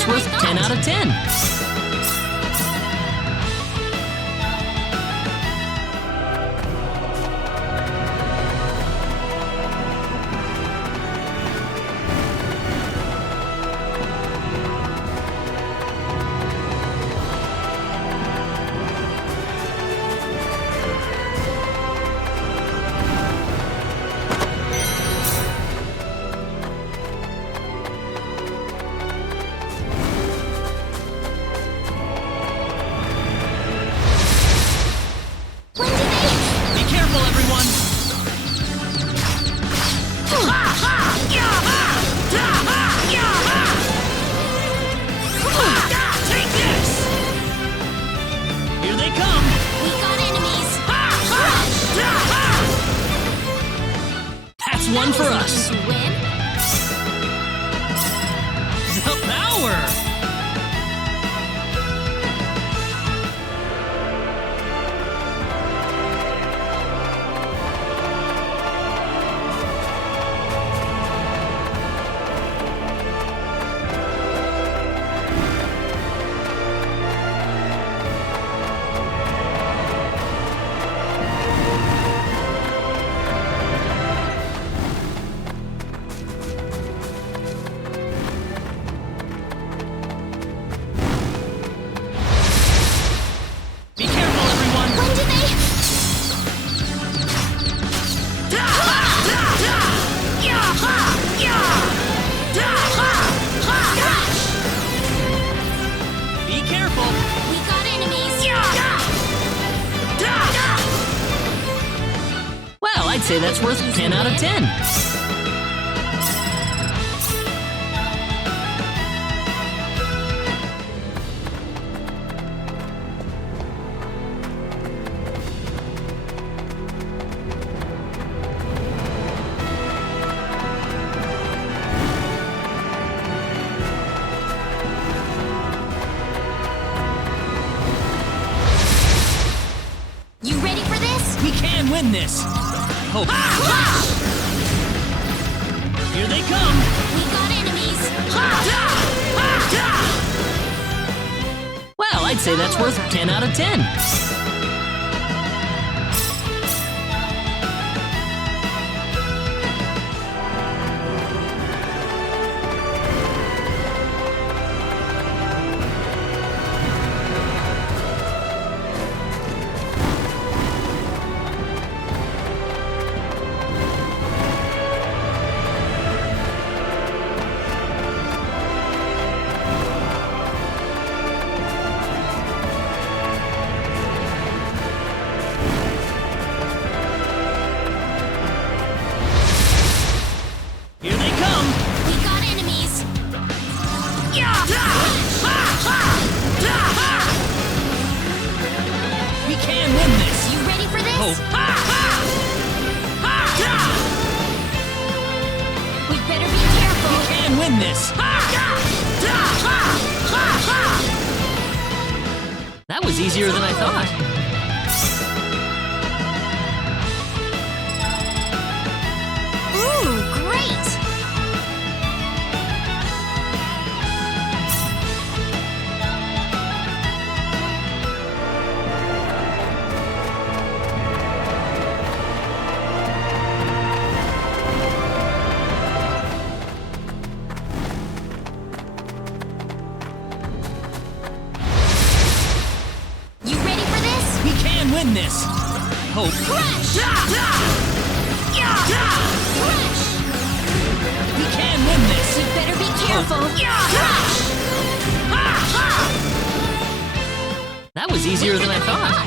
that's worth 10 out of 10. One for us. Win? The power! I'd say that's worth 10 out of 10. You ready for this? We can win this! Hope. Here they come! We got enemies! Well, I'd say that's worth 10 out of 10. That was easier than I thought. Ooh, great! Win this! Hope. Crash! Crash! We can win this! You better be careful! Crash! That was easier than I thought.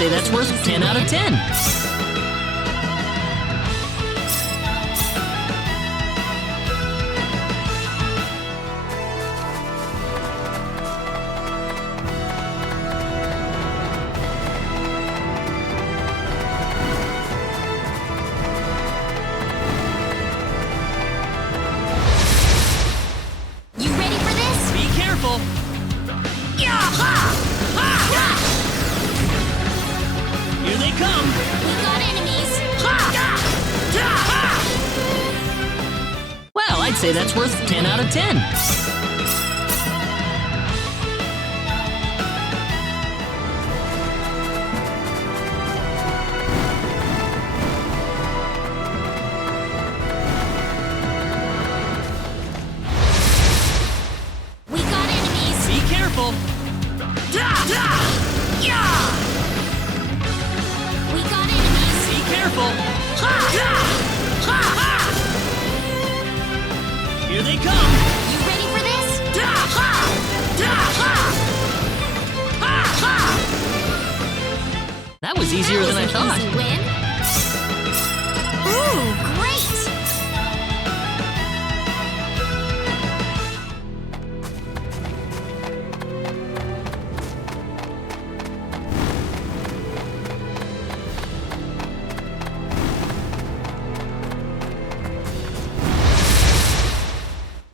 say that's worth 10 out of 10. You ready for this? Be careful. Here they come. We got enemies. Well, I'd say that's worth 10 out of 10. We got enemies. Be careful. We got enemies. Be careful. Here they come. You ready for this? That was easier than I That was an thought. easy win. Ooh, great!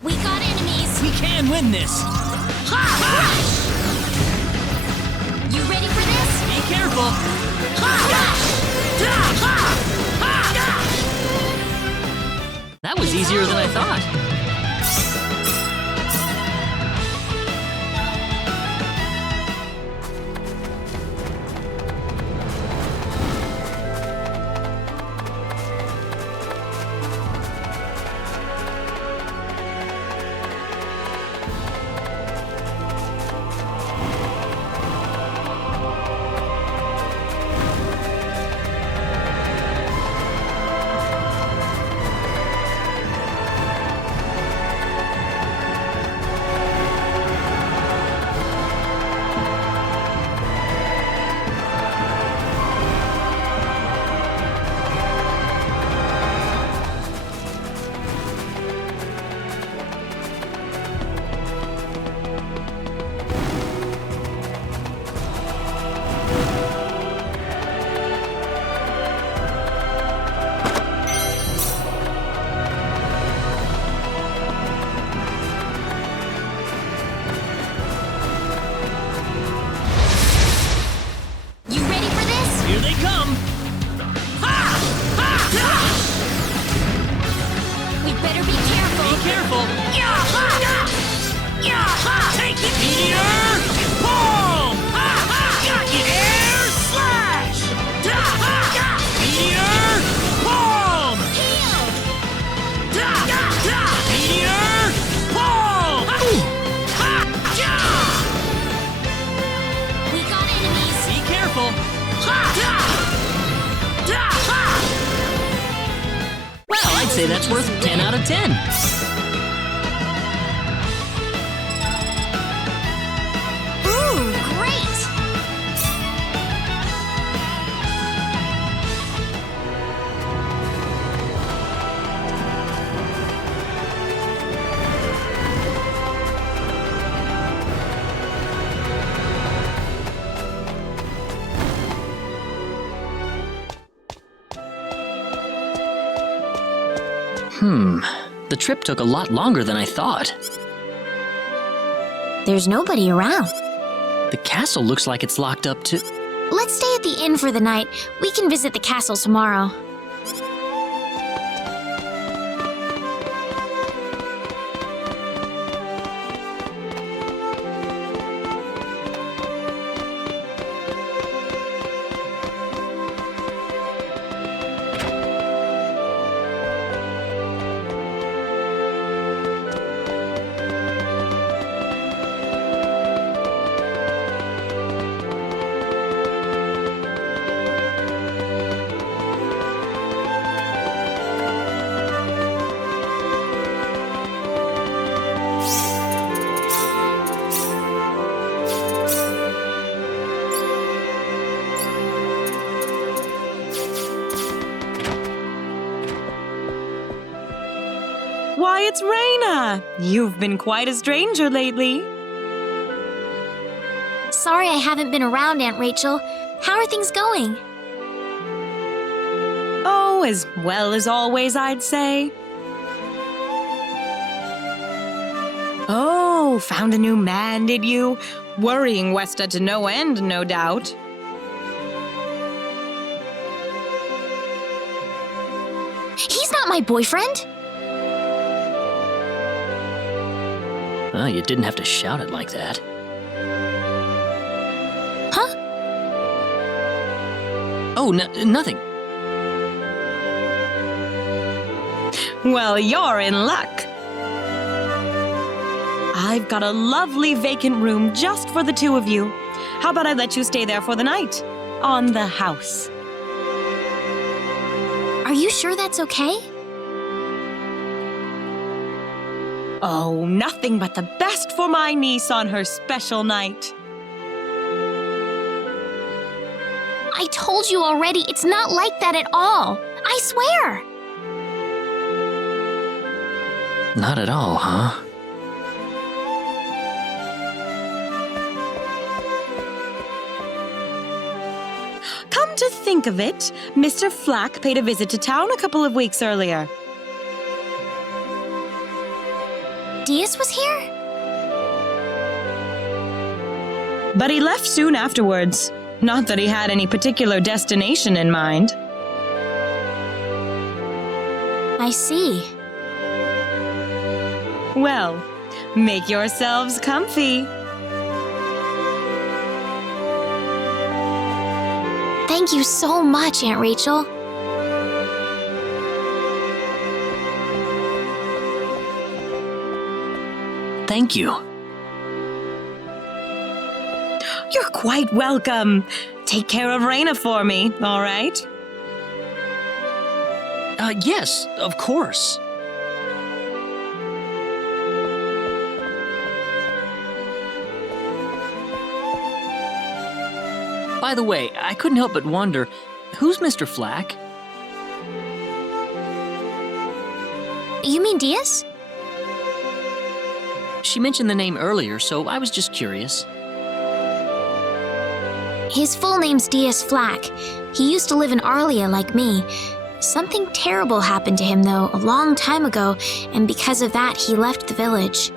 We got enemies. We can win this. You ready for this? Be careful. That was easier than I thought. You ready for this? Here they come. We better be careful. Be careful. Take it, meteor! Boom! Air slash! Meteor! Boom! Heal! Meteor! Boom! We got enemies. Be careful. Well, I'd say that's worth 10 out of 10. Ooh, great! The trip took a lot longer than I thought. There's nobody around. The castle looks like it's locked up too. Let's stay at the inn for the night. We can visit the castle tomorrow. Why, it's Raina! You've been quite a stranger lately. Sorry I haven't been around, Aunt Rachel. How are things going? Oh, as well as always, I'd say. Oh, found a new man, did you? Worrying Westa to no end, no doubt. He's not my boyfriend. Oh, you didn't have to shout it like that. Huh? Oh, nothing. Well, you're in luck. I've got a lovely vacant room just for the two of you. How about I let you stay there for the night? On the house. Are you sure that's okay? Oh, nothing but the best for my niece on her special night. I told you already, it's not like that at all. I swear. Not at all, huh? Come to think of it, Mr. Flack paid a visit to town a couple of weeks earlier. Diaz was here? But he left soon afterwards. Not that he had any particular destination in mind. I see. Well, make yourselves comfy. Thank you so much, Aunt Rachel. Thank you. You're quite welcome. Take care of Raina for me, all right? Yes, of course. By the way, I couldn't help but wonder, who's Mr. Flack? You mean Diaz? She mentioned the name earlier, so I was just curious. His full name's Diaz Flack. He used to live in Arlia like me. Something terrible happened to him, though, a long time ago, and because of that, he left the village.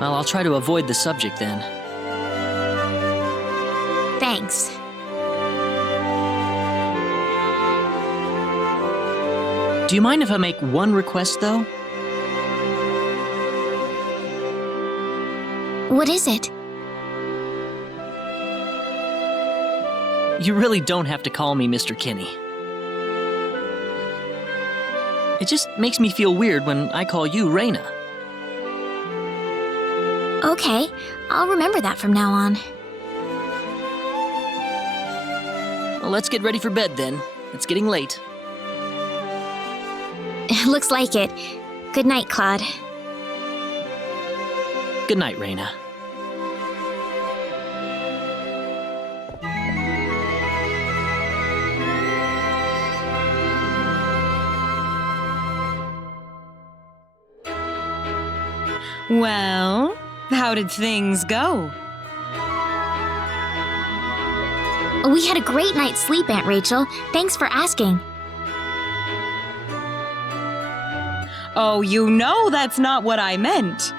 Well, I'll try to avoid the subject then. Thanks. Do you mind if I make one request, though? What is it? You really don't have to call me Mr. Kinney. It just makes me feel weird when I call you Raina. Okay, I'll remember that from now on. Well, let's get ready for bed then. It's getting late. Looks like it. Good night, Claude. Good night, Raina. Well, how did things go? We had a great night's sleep, Aunt Rachel. Thanks for asking. Oh, you know that's not what I meant.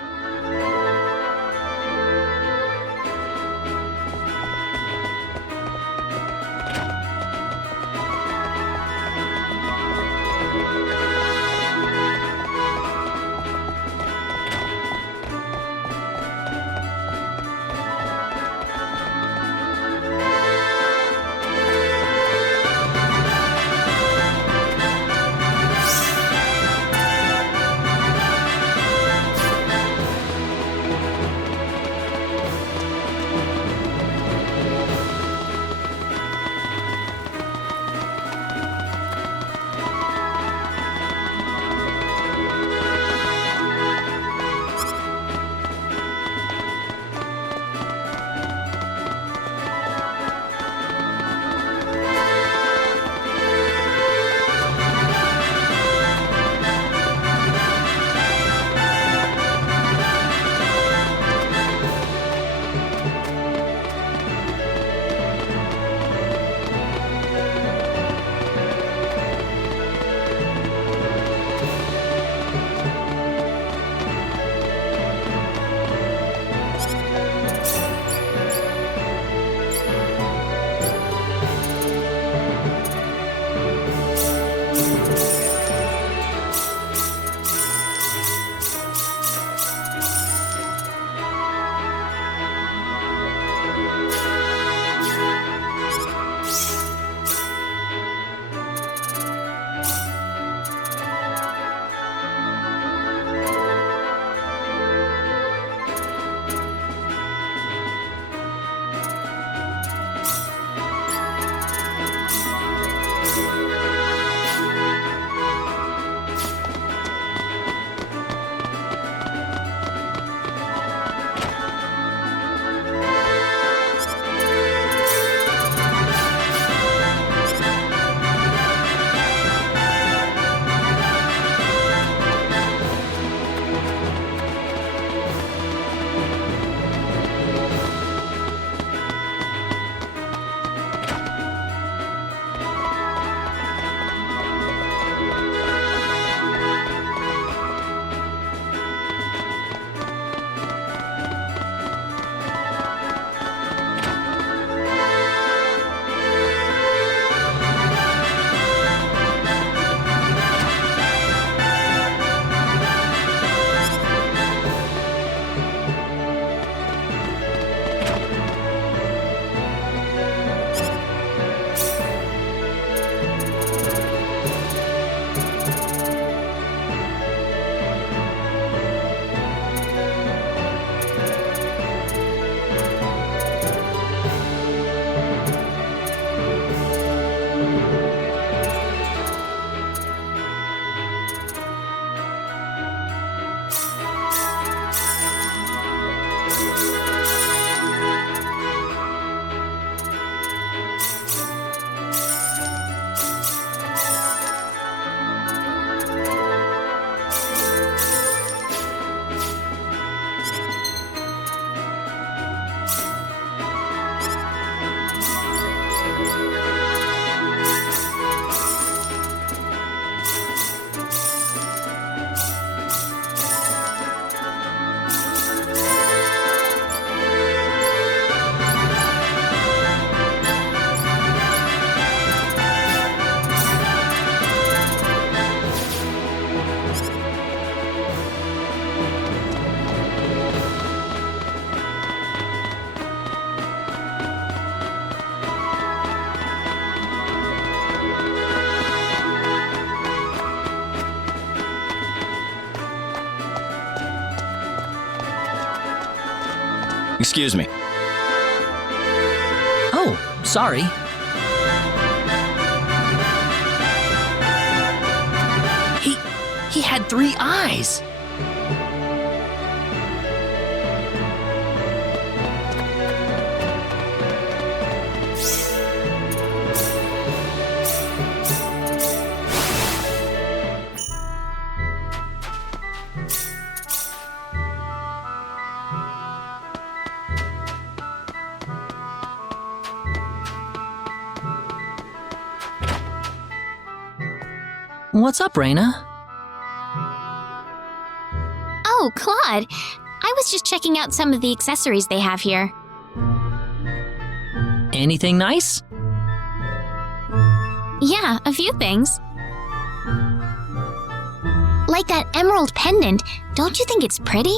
Excuse me. Oh, sorry. He had 3 eyes. What's up, Raina? Oh, Claude. I was just checking out some of the accessories they have here. Anything nice? Yeah, a few things. Like that emerald pendant. Don't you think it's pretty?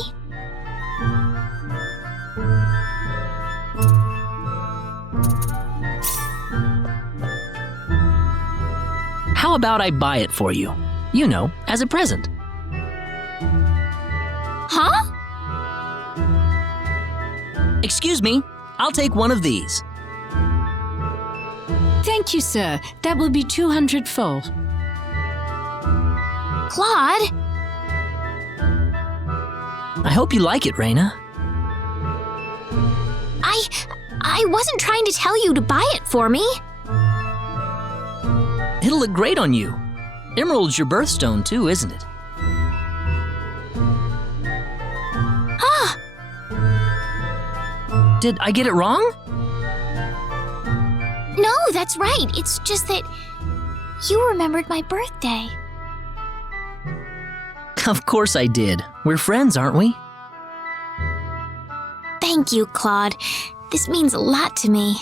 How about I buy it for you? You know, as a present. Huh? Excuse me, I'll take one of these. Thank you, sir. That will be 200 full. Claude? I hope you like it, Raina. I wasn't trying to tell you to buy it for me. It'll look great on you. Emerald's your birthstone too, isn't it? Ah! Did I get it wrong? No, that's right. It's just that you remembered my birthday. Of course I did. We're friends, aren't we? Thank you, Claude. This means a lot to me.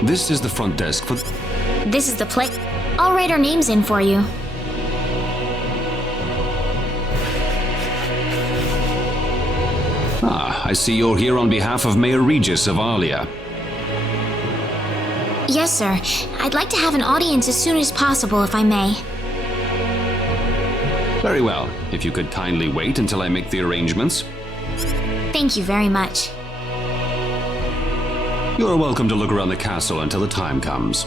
This is the front desk for... This is the plate. I'll write our names in for you. Ah, I see you're here on behalf of Mayor Regis of Alia. Yes, sir. I'd like to have an audience as soon as possible, if I may. Very well. If you could kindly wait until I make the arrangements. Thank you very much. You're welcome to look around the castle until the time comes.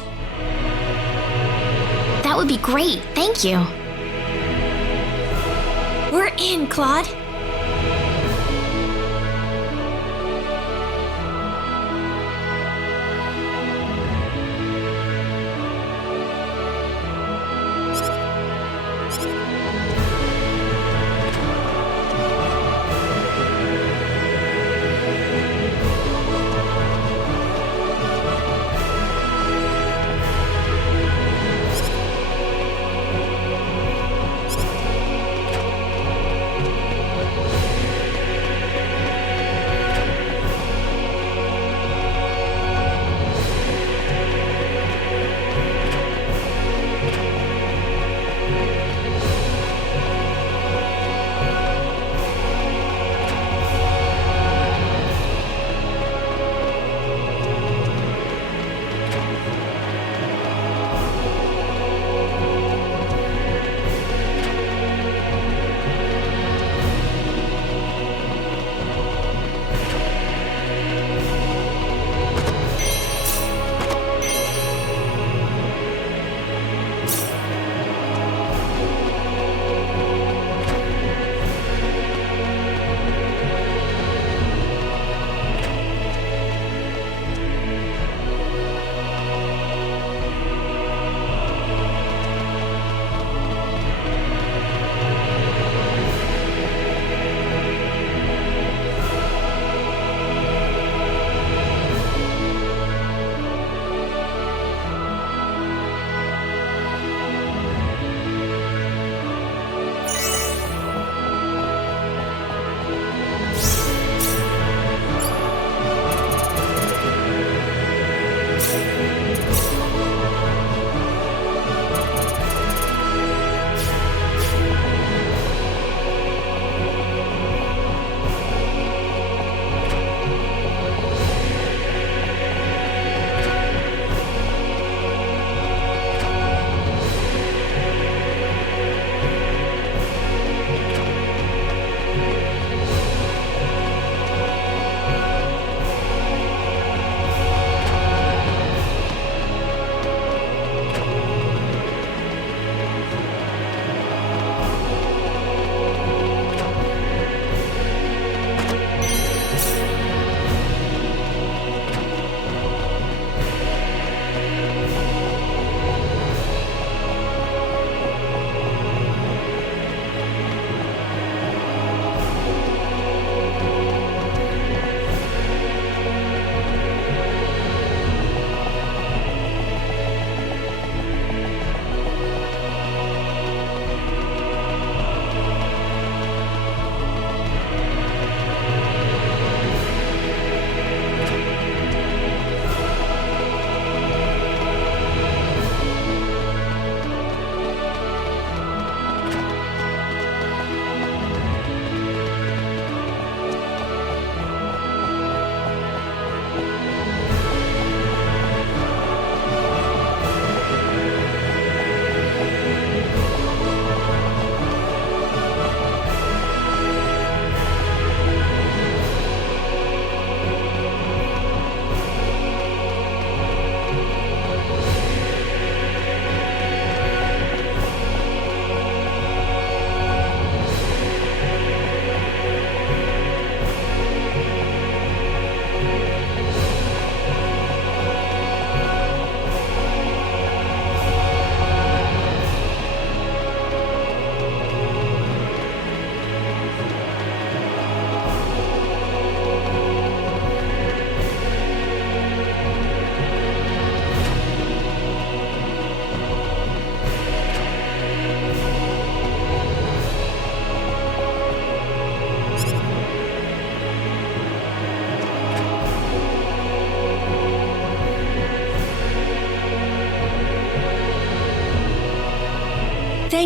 That would be great. Thank you. We're in, Claude.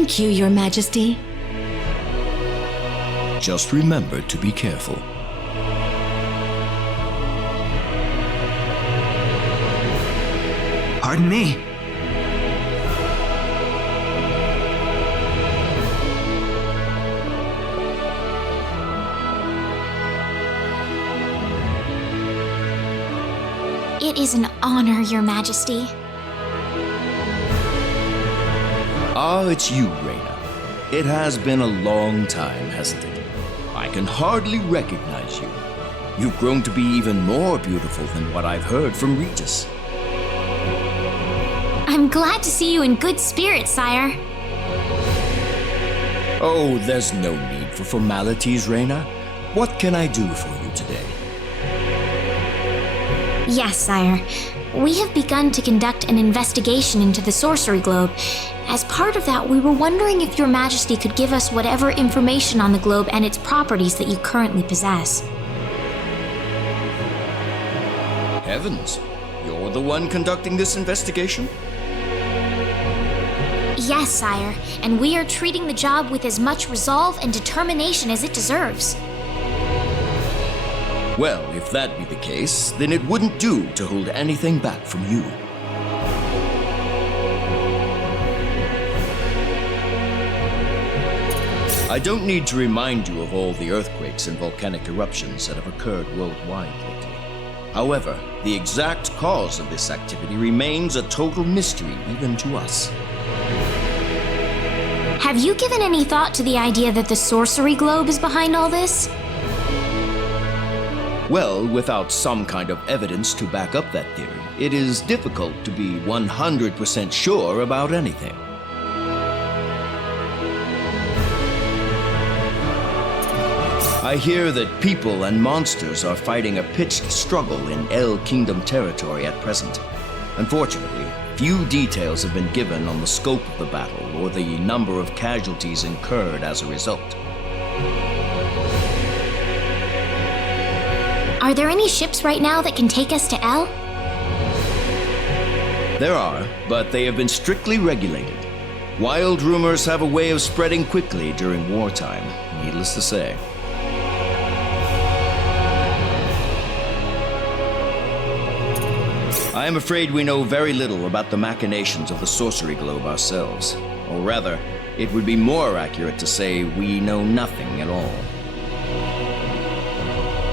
Thank you, Your Majesty. Just remember to be careful. Pardon me. It is an honor, Your Majesty. Ah, it's you, Reyna. It has been a long time, hasn't it? I can hardly recognize you. You've grown to be even more beautiful than what I've heard from Regis. I'm glad to see you in good spirits, sire. Oh, there's no need for formalities, Reyna. What can I do for you today? Yes, sire. We have begun to conduct an investigation into the sorcery globe. As part of that, we were wondering if Your Majesty could give us whatever information on the globe and its properties that you currently possess. Heavens, you're the one conducting this investigation? Yes, sire, and we are treating the job with as much resolve and determination as it deserves. Well, if that be the case, then it wouldn't do to hold anything back from you. I don't need to remind you of all the earthquakes and volcanic eruptions that have occurred worldwide lately. However, the exact cause of this activity remains a total mystery even to us. Have you given any thought to the idea that the sorcery globe is behind all this? Well, without some kind of evidence to back up that theory, it is difficult to be 100% sure about anything. I hear that people and monsters are fighting a pitched struggle in El Kingdom territory at present. Unfortunately, few details have been given on the scope of the battle or the number of casualties incurred as a result. Are there any ships right now that can take us to El? There are, but they have been strictly regulated. Wild rumors have a way of spreading quickly during wartime, needless to say. I am afraid we know very little about the machinations of the sorcery globe ourselves. Or rather, it would be more accurate to say we know nothing at all.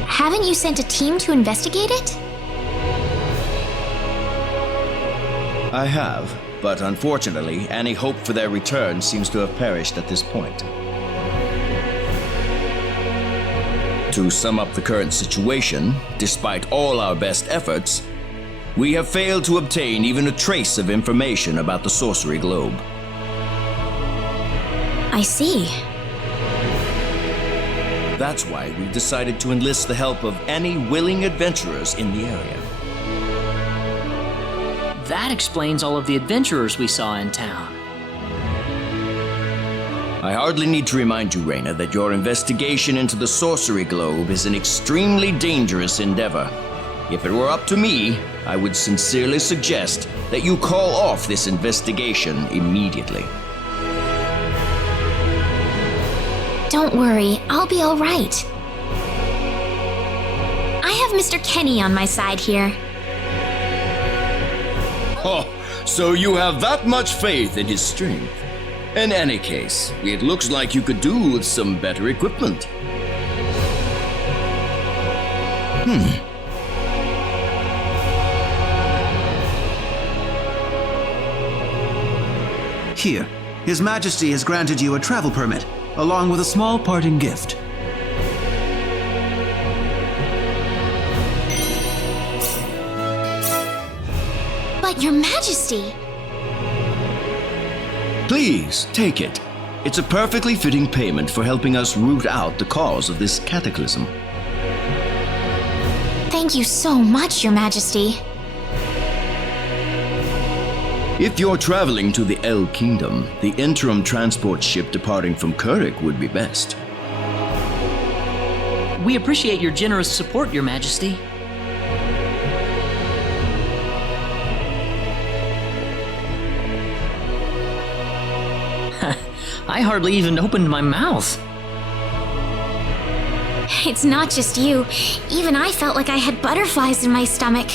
Haven't you sent a team to investigate it? I have, but unfortunately, any hope for their return seems to have perished at this point. To sum up the current situation, despite all our best efforts, we have failed to obtain even a trace of information about the sorcery globe. I see. That's why we've decided to enlist the help of any willing adventurers in the area. That explains all of the adventurers we saw in town. I hardly need to remind you, Reyna, that your investigation into the sorcery globe is an extremely dangerous endeavor. If it were up to me, I would sincerely suggest that you call off this investigation immediately. Don't worry, I'll be all right. I have Mr. Kenny on my side here. Oh, so you have that much faith in his strength. In any case, it looks like you could do with some better equipment. Here, His Majesty has granted you a travel permit, along with a small parting gift. But Your Majesty! Please, take it. It's a perfectly fitting payment for helping us root out the cause of this cataclysm. Thank you so much, Your Majesty. If you're traveling to the El Kingdom, the interim transport ship departing from König would be best. We appreciate your generous support, Your Majesty. I hardly even opened my mouth. It's not just you. Even I felt like I had butterflies in my stomach.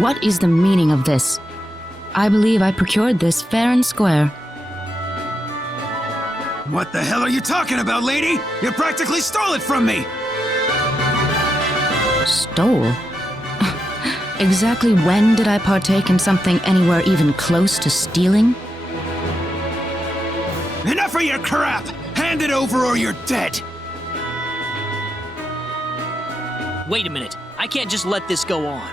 What is the meaning of this? I believe I procured this fair and square. What the hell are you talking about, lady? You practically stole it from me! Stole? Exactly when did I partake in something anywhere even close to stealing? Enough of your crap! Hand it over or you're dead! Wait a minute. I can't just let this go on.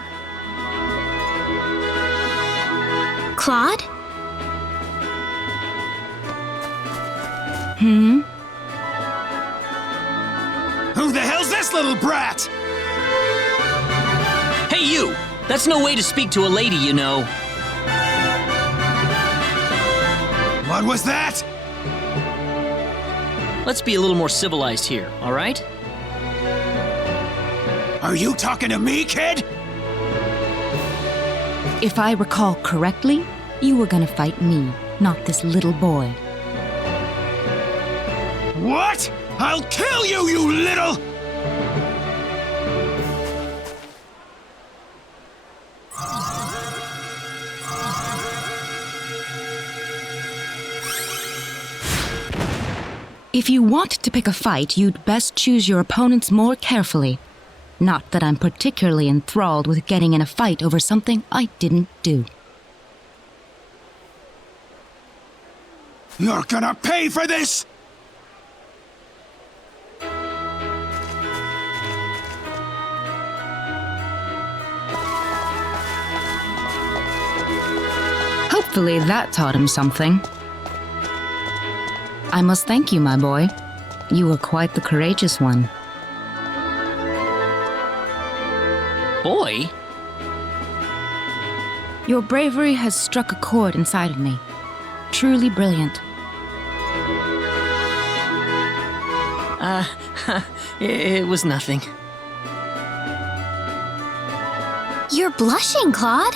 Claude? Who the hell's this little brat? Hey, you! That's no way to speak to a lady, you know. What was that? Let's be a little more civilized here, all right? Are you talking to me, kid? If I recall correctly, you were gonna fight me, not this little boy. What? I'll kill you, you little... If you want to pick a fight, you'd best choose your opponents more carefully. Not that I'm particularly enthralled with getting in a fight over something I didn't do. You're gonna pay for this! Hopefully that taught him something. I must thank you, my boy. You were quite the courageous one. Boy? Your bravery has struck a chord inside of me. Truly brilliant. It was nothing. You're blushing, Claude.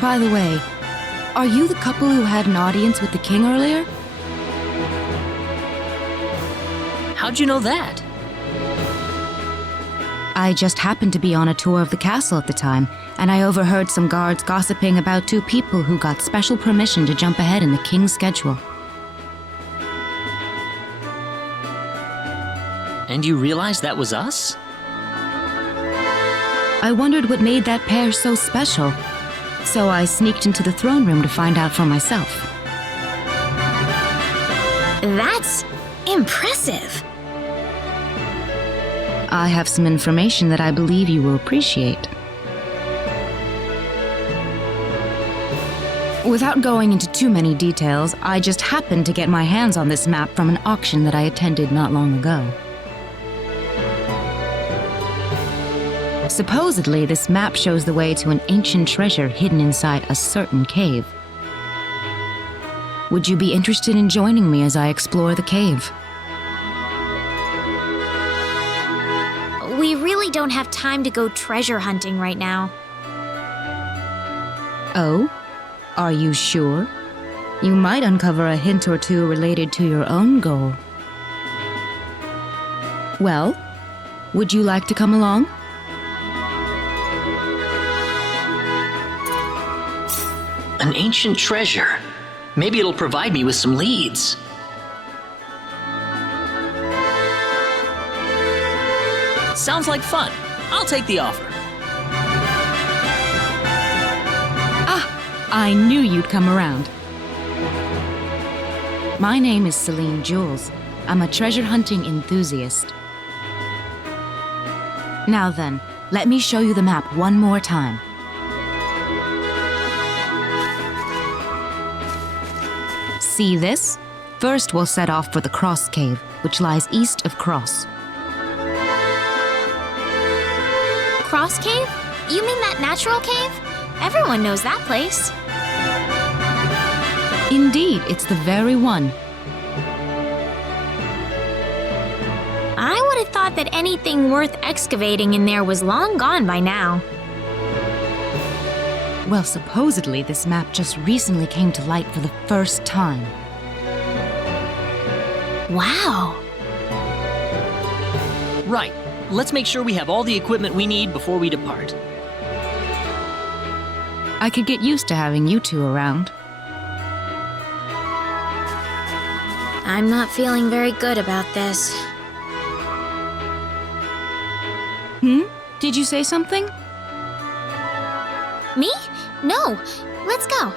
By the way, are you the couple who had an audience with the king earlier? How'd you know that? I just happened to be on a tour of the castle at the time, and I overheard some guards gossiping about two people who got special permission to jump ahead in the king's schedule. And you realized that was us? I wondered what made that pair so special, so I sneaked into the throne room to find out for myself. That's impressive. I have some information that I believe you will appreciate. Without going into too many details, I just happened to get my hands on this map from an auction that I attended not long ago. Supposedly, this map shows the way to an ancient treasure hidden inside a certain cave. Would you be interested in joining me as I explore the cave? We really don't have time to go treasure hunting right now. Oh? Are you sure? You might uncover a hint or two related to your own goal. Well, would you like to come along? An ancient treasure. Maybe it'll provide me with some leads. Sounds like fun. I'll take the offer. I knew you'd come around. My name is Celine Jules. I'm a treasure hunting enthusiast. Now then, let me show you the map one more time. See this? First, we'll set off for the Krosse Cave, which lies east of Krosse. Krosse Cave? You mean that natural cave? Everyone knows that place. Indeed, it's the very one. I would have thought that anything worth excavating in there was long gone by now. Well, supposedly this map just recently came to light for the first time. Right. Let's make sure we have all the equipment we need before we depart. I could get used to having you two around. I'm not feeling very good about this. Did you say something? Me? No. Let's go.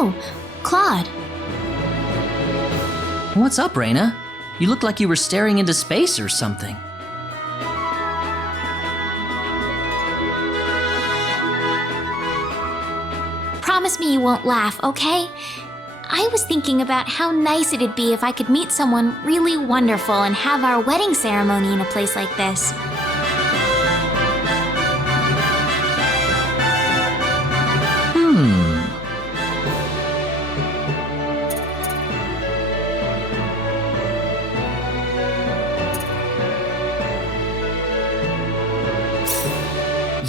Oh, Claude. What's up, Raina? You look like you were staring into space or something. Promise me you won't laugh, okay? I was thinking about how nice it'd be if I could meet someone really wonderful and have our wedding ceremony in a place like this.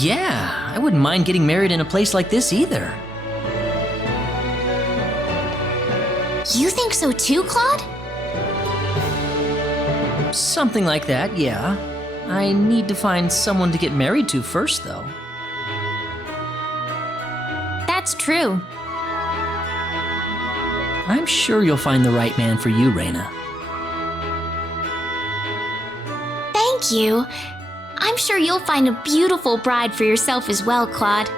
Yeah, I wouldn't mind getting married in a place like this either. You think so too, Claude? Something like that, yeah. I need to find someone to get married to first, though. That's true. I'm sure you'll find the right man for you, Raina. Thank you. I'm sure you'll find a beautiful bride for yourself as well, Claude.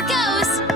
Here goes!